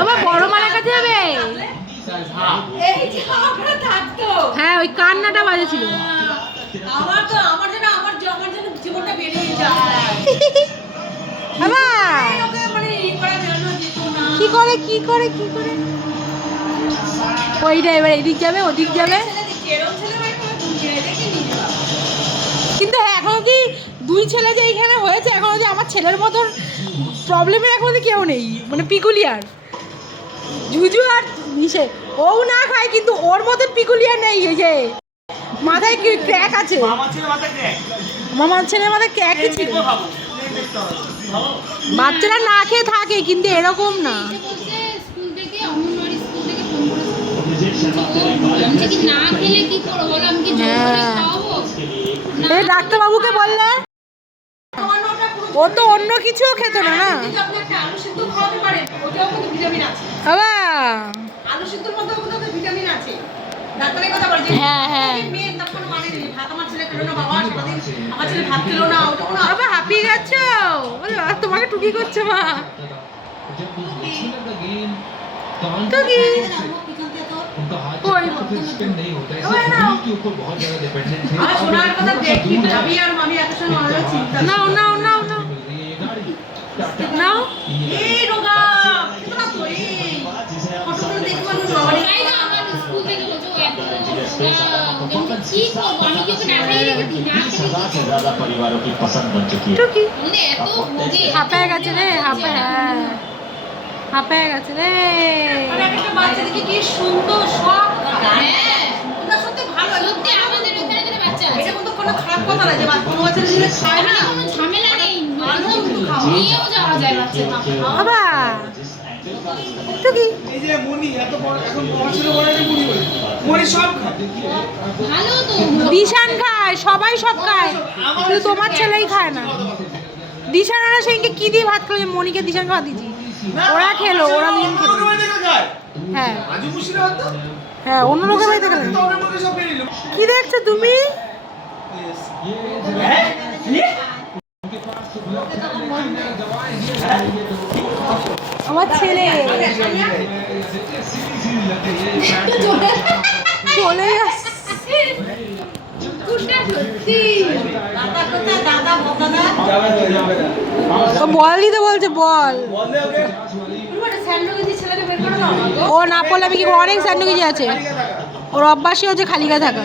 আবার বড় মালা কাছে যাবে। হ্যাঁ ওই কান্নাটা বাজেছিল। কি করে কি করে কি করে ওইটা এবার এদিক যাবে ওদিক যাবে। কিন্তু এখনো কি দুই ছেলে যে এইখানে হয়েছে এখনো যে আমার ছেলের মতন প্রবলেমের এখনো কেউ নেই, মানে পিকুলিয়ার ঝুঝু আর ইসে ও না খায় কিন্তু ওর মতন পিকুলিয়ার নেই। ওই যে মাথায় কি ক্র্যাক আছে, মামার ছেলের মাথায় ক্র্যাকই ছিল। বাচ্চারা না খেয়ে থাকে কিন্তু এরকম না। এই ডাক্তারবাবুকে বললে ও তো অন্য কিছুও খেত না না বাবা। হ্যাঁ হ্যাঁ বাবা হাঁপিয়ে গেছ, তোমাকে টুকি করছে মা। তো কি নাও নাও নাও নাও নাও। হাঁপায় গেছে রে, হাঁপায় গেছে রে। দিশান খায়, সবাই সব খায়, কিন্তু তোমার ছেলেই খায় না। দিশান ওরা সেদিনকে কি দিয়ে ভাত খেলো, মনিকে দিশান খাওয়া দিয়েছি, ওরা খেলো, ওরা দুজন খেলো। হ্যাঁ হ্যাঁ অন্য লোকের বাড়িতে গেলেন। কি দেখছো তুমি? আমার ছেলে চলে আসছে। বল দিতে বলছে, বল। ও না পড়লে আমি কি অনেক স্যান্ডউইচ আছে, ওর অভ্যাসই হচ্ছে খালি গায়ে থাকা।